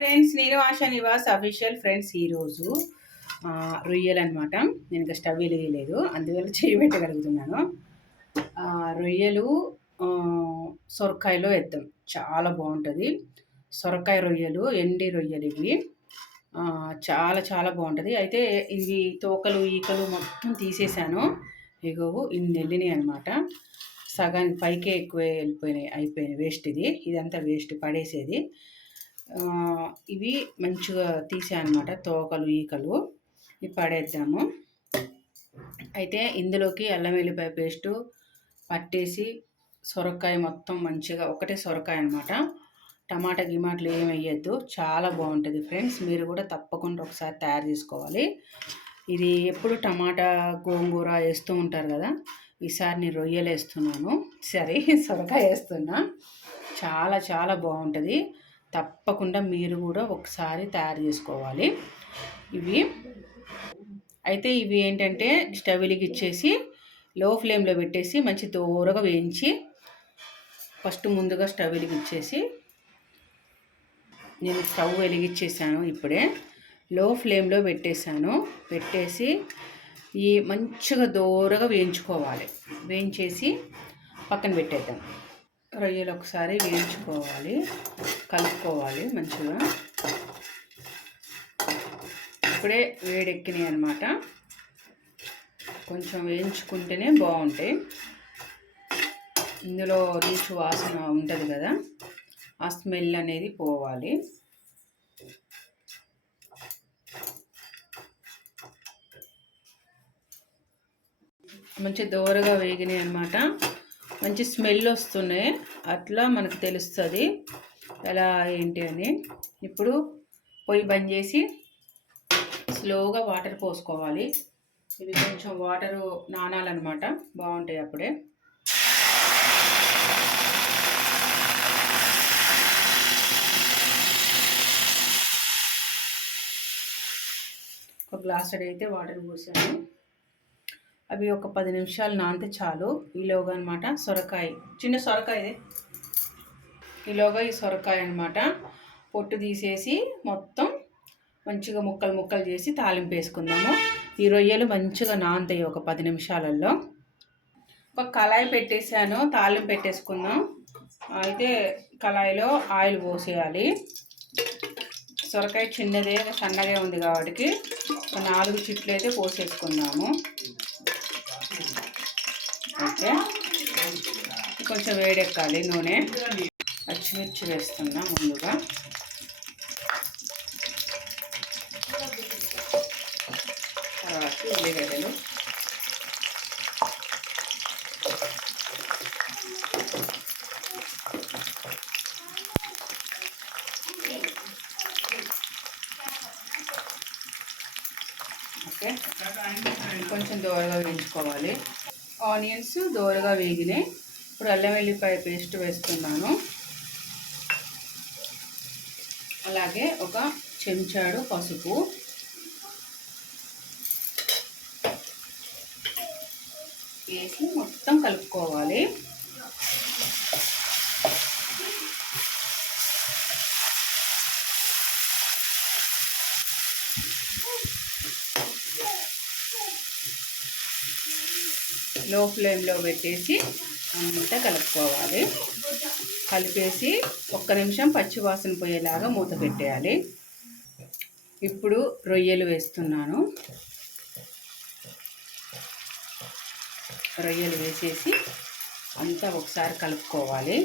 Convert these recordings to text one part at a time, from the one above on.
Friends నేను ASHA Nivas official friends ఈరోజు రొయ్యలు అనమాట నేను ఇంకా స్టవ్ వెలిగలేదు అందువల్ల చేయి పెట్టగలుగుతున్నాను. రొయ్యలు సొరకాయలో వేద్దాం. చాలా బాగుంటుంది. సొరకాయ రొయ్యలు ఎండి రొయ్యలు ఇవి. చాలా చాలా బాగుంటుంది. అయితే ఇవి తోకలు ఈకలు మొత్తం తీసేసాను. ఇగో ఇన్ని వెళ్ళినాయి అనమాట సగానికి పైకే ఎక్కువ వెళ్ళిపోయినాయి అయిపోయినాయి. వేస్ట్ ఇది. ఇదంతా వేస్ట్ పడేసేది. ఇవి మంచిగా తీసాయన్నమాట తోకలు ఈకలు. ఇవి పడేద్దాము. అయితే ఇందులోకి అల్లం వెల్లిపాయ పేస్టు పట్టేసి సొరకాయ మొత్తం మంచిగా ఒకటే సొరకాయ అనమాట టమాటా గిమాటలు ఏమి వేయద్దు. చాలా బాగుంటుంది ఫ్రెండ్స్. మీరు కూడా తప్పకుండా ఒకసారి తయారు చేసుకోవాలి. ఇది ఎప్పుడు టమాటా గోంగూర వేస్తూ ఉంటారు కదా ఈసారి నేను రొయ్యలు వేస్తున్నాను. సరే సొరకాయ వేస్తున్నా. చాలా చాలా బాగుంటుంది. తప్పకుండా మీరు కూడా ఒకసారి తయారు చేసుకోవాలి. ఇవి అయితే ఇవి ఏంటంటే స్టవ్ వెలిగిచ్చేసి లో ఫ్లేమ్లో పెట్టేసి మంచి దూరగా వేయించి ఫస్ట్ ముందుగా స్టవ్ వెలిగిచ్చేసి నేను స్టవ్ వెలిగించేసాను ఇప్పుడే. లో ఫ్లేమ్లో పెట్టేశాను పెట్టేసి ఈ మంచిగా దూరగా వేయించుకోవాలి. వేయించేసి పక్కన పెట్టేద్దాం. రొయ్యలు ఒకసారి వేయించుకోవాలి. కలుపుకోవాలి మంచిగా. ఇప్పుడే వేడెక్కినాయి అనమాట కొంచెం వేయించుకుంటేనే బాగుంటాయి. ఇందులో రీచు వాసన ఉంటుంది కదా ఆ స్మెల్ అనేది పోవాలి. మంచి దోరగా వేగినాయి అనమాట మంచి స్మెల్ వస్తున్నాయి. అట్లా మనకు తెలుస్తుంది. ఎలా ఏంటి అని. ఇప్పుడు పొయ్యి బంద్ చేసి స్లోగా వాటర్ పోసుకోవాలి. ఇవి కొంచెం వాటరు నానాలన్నమాట. బాగుంటాయి అప్పుడే. ఒక గ్లాస్ అయితే వాటర్ పోసాను. అవి ఒక పది నిమిషాలు నానితే చాలు. ఈలోగా అనమాట సొరకాయ. చిన్న సొరకాయ ఈలోగా ఈ సొరకాయ అనమాట పొట్టు తీసేసి మొత్తం మంచిగా ముక్కలు ముక్కలు చేసి తాలింపు వేసుకుందాము. ఈ రొయ్యలు మంచిగా నానుతాయి ఒక పది నిమిషాలలో ఒక కళాయి పెట్టేసాను తాలింపు పెట్టేసుకుందాం. అయితే కళాయిలో ఆయిల్ పోసేయాలి. సొరకాయ చిన్నదే సన్నగా ఉంది కాబట్టి ఒక నాలుగు చిట్లు అయితే పోసేసుకుందాము. ఓకే కొంచెం వేడెక్కాలి నూనె. పచ్చిమిర్చి వేస్తున్నా ముందుగా. తర్వాత ఉల్లిగడ్డలు. ఓకే. కొంచెం దూరంగా వేయించుకోవాలి. ఆనియన్స్ దోరగా వేగినాయి ఇప్పుడు అల్లం వెల్లిపాయ పేస్ట్ వేస్తున్నాను. అలాగే ఒక చెంచాడు పసుపు. వేసి మొత్తం కలుపుకోవాలి. లో ఫ్లేమ్లో పెట్టేసి అంతా కలుపుకోవాలి. కలిపేసి ఒక్క నిమిషం పచ్చి వాసన పోయేలాగా మూత పెట్టేయాలి. ఇప్పుడు రొయ్యలు వేస్తున్నాను. రొయ్యలు వేసేసి అంతా ఒకసారి కలుపుకోవాలి.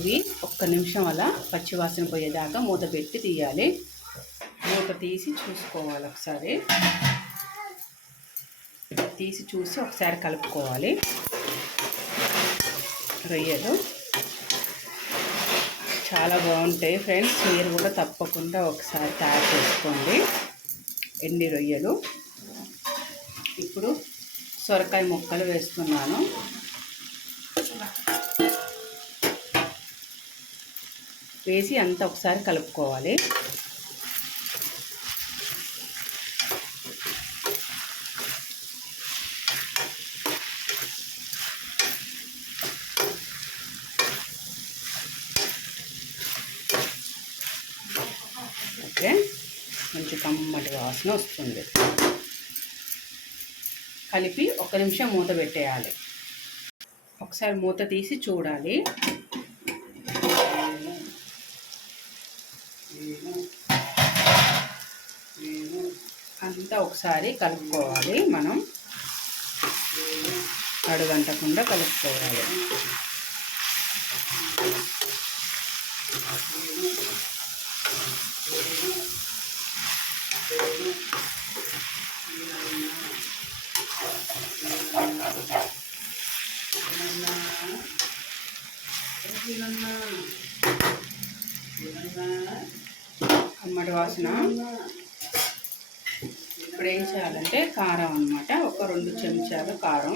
ఇవి ఒక్క నిమిషం అలా పచ్చివాసన పోయేదాకా మూత పెట్టి తీయాలి. మూత తీసి చూసుకోవాలి ఒకసారి. తీసి చూసి ఒకసారి కలుపుకోవాలి. రొయ్యలు చాలా బాగుంటాయి ఫ్రెండ్స్. మీరు కూడా తప్పకుండా ఒకసారి తయారు చేసుకోండి. ఎండి రొయ్యలు? ఇప్పుడు సొరకాయ ముక్కలు వేస్తున్నాను. వేసి అంతా ఒకసారి కలుపుకోవాలి. ఓకే. మంచి కమ్మటి వాసన వస్తుంది. కలిపి ఒక నిమిషం మూత పెట్టేయాలి. ఒకసారి మూత తీసి చూడాలి. అంతా ఒకసారి కలుపుకోవాలి మనం. అడుగంటకుండా కలుపుకోవాలి. అమ్మడి వాసన. ఇప్పుడు ఏం చేయాలంటే కారం అనమాట ఒక రెండు చెంచాలు కారం.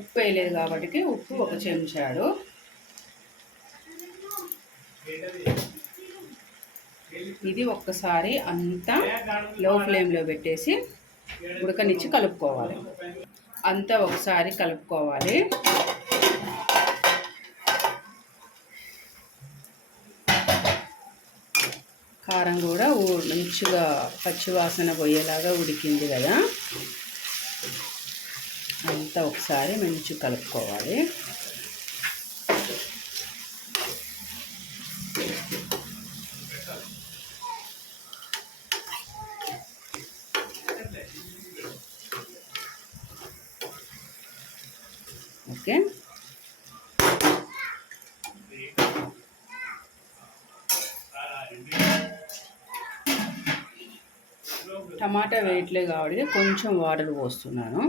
ఉప్పు వేయలేదు కాబట్టి ఉప్పు ఒక చెంచాడు. ఇది ఒక్కసారి అంతా లో ఫ్లేమ్లో పెట్టేసి ఉడకనిచ్చి కలుపుకోవాలి. అంతా ఒకసారి కలుపుకోవాలి. కారం కూడా మంచిగా పచ్చివాసన పోయేలాగా ఉడికింది కదా. అంతా ఒకసారి మంచిగా కలుపుకోవాలి. టమాటా వేయట్లే కాబట్టి కొంచెం వాటర్ పోస్తున్నాను.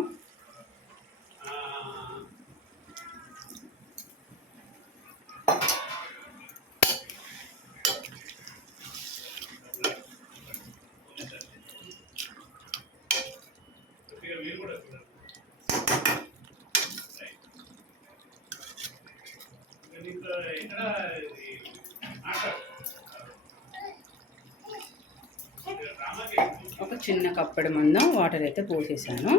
ఒక చిన్న కప్పడి మందం వాటర్ అయితే పోసేసాను.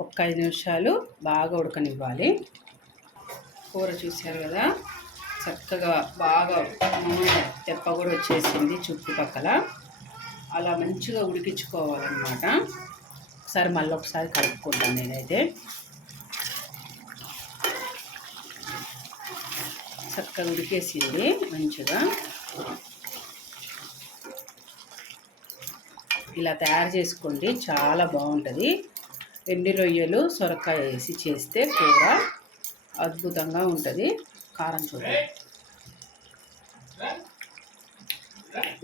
ఒక ఐదు నిమిషాలు బాగా ఉడకనివ్వాలి. కూర చూశారు కదా? చక్కగా బాగా తెప్ప కూడా వచ్చేసింది చుట్టుపక్కల. అలా మంచిగా ఉడికించుకోవాలన్నమాట. ఒకసారి మళ్ళీ ఒకసారి కలుపుకుంటాను నేనైతే. చక్కగా ఉడికేసింది మంచిగా. ఇలా తయారు చేసుకోండి చాలా బాగుంటుంది. ఎండి రొయ్యలు సొరకాయ వేసి చేస్తే కూర అద్భుతంగా ఉంటుంది. కారం చూడండి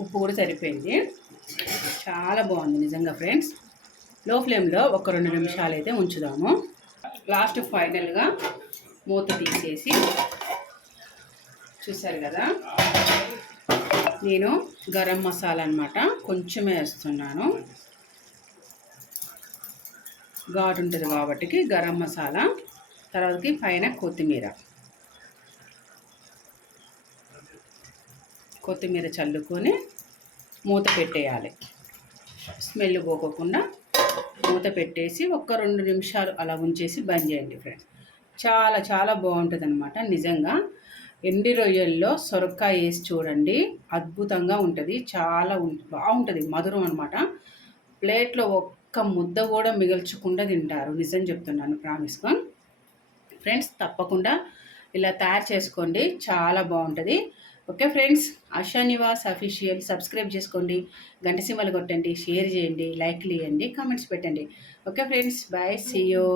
ఉప్పు కూడా సరిపోయింది. చాలా బాగుంది నిజంగా ఫ్రెండ్స్. లో ఫ్లేమ్లో ఒక రెండు నిమిషాలు అయితే ఉంచుదాము. లాస్ట్ ఫైనల్గా మూత తీసేసి చూసారు కదా? నేను గరం మసాలా అనమాట కొంచెమే వేస్తున్నాను. ఘాటు ఉంటుంది కాబట్టి గరం మసాలా తర్వాతకి పైన కొత్తిమీర. కొత్తిమీర చల్లుకొని మూత పెట్టేయాలి. స్మెల్ పోకోకుండా మూత పెట్టేసి ఒక్క రెండు నిమిషాలు అలా ఉంచేసి బంద్ చేయండి ఫ్రెండ్స్. చాలా చాలా బాగుంటుంది అనమాట నిజంగా. ఎండి రొయ్యల్లో సొరకాయ వేసి చూడండి. అద్భుతంగా ఉంటుంది. చాలా బాగుంటుంది. మధురం అనమాట ప్లేట్లో ఒక్క ముద్ద కూడా మిగల్చకుండా తింటారు. నిజం చెప్తున్నాను ప్రామిస్గా ఫ్రెండ్స్ తప్పకుండా ఇలా తయారు చేసుకోండి. చాలా బాగుంటుంది. Okay friends Asha Nivas official. Subscribe చేసుకోండి. గంట కొట్టండి. షేర్ చేయండి. లైక్లు ఇవ్వండి కామెంట్స్ పెట్టండి. Okay friends bye. See you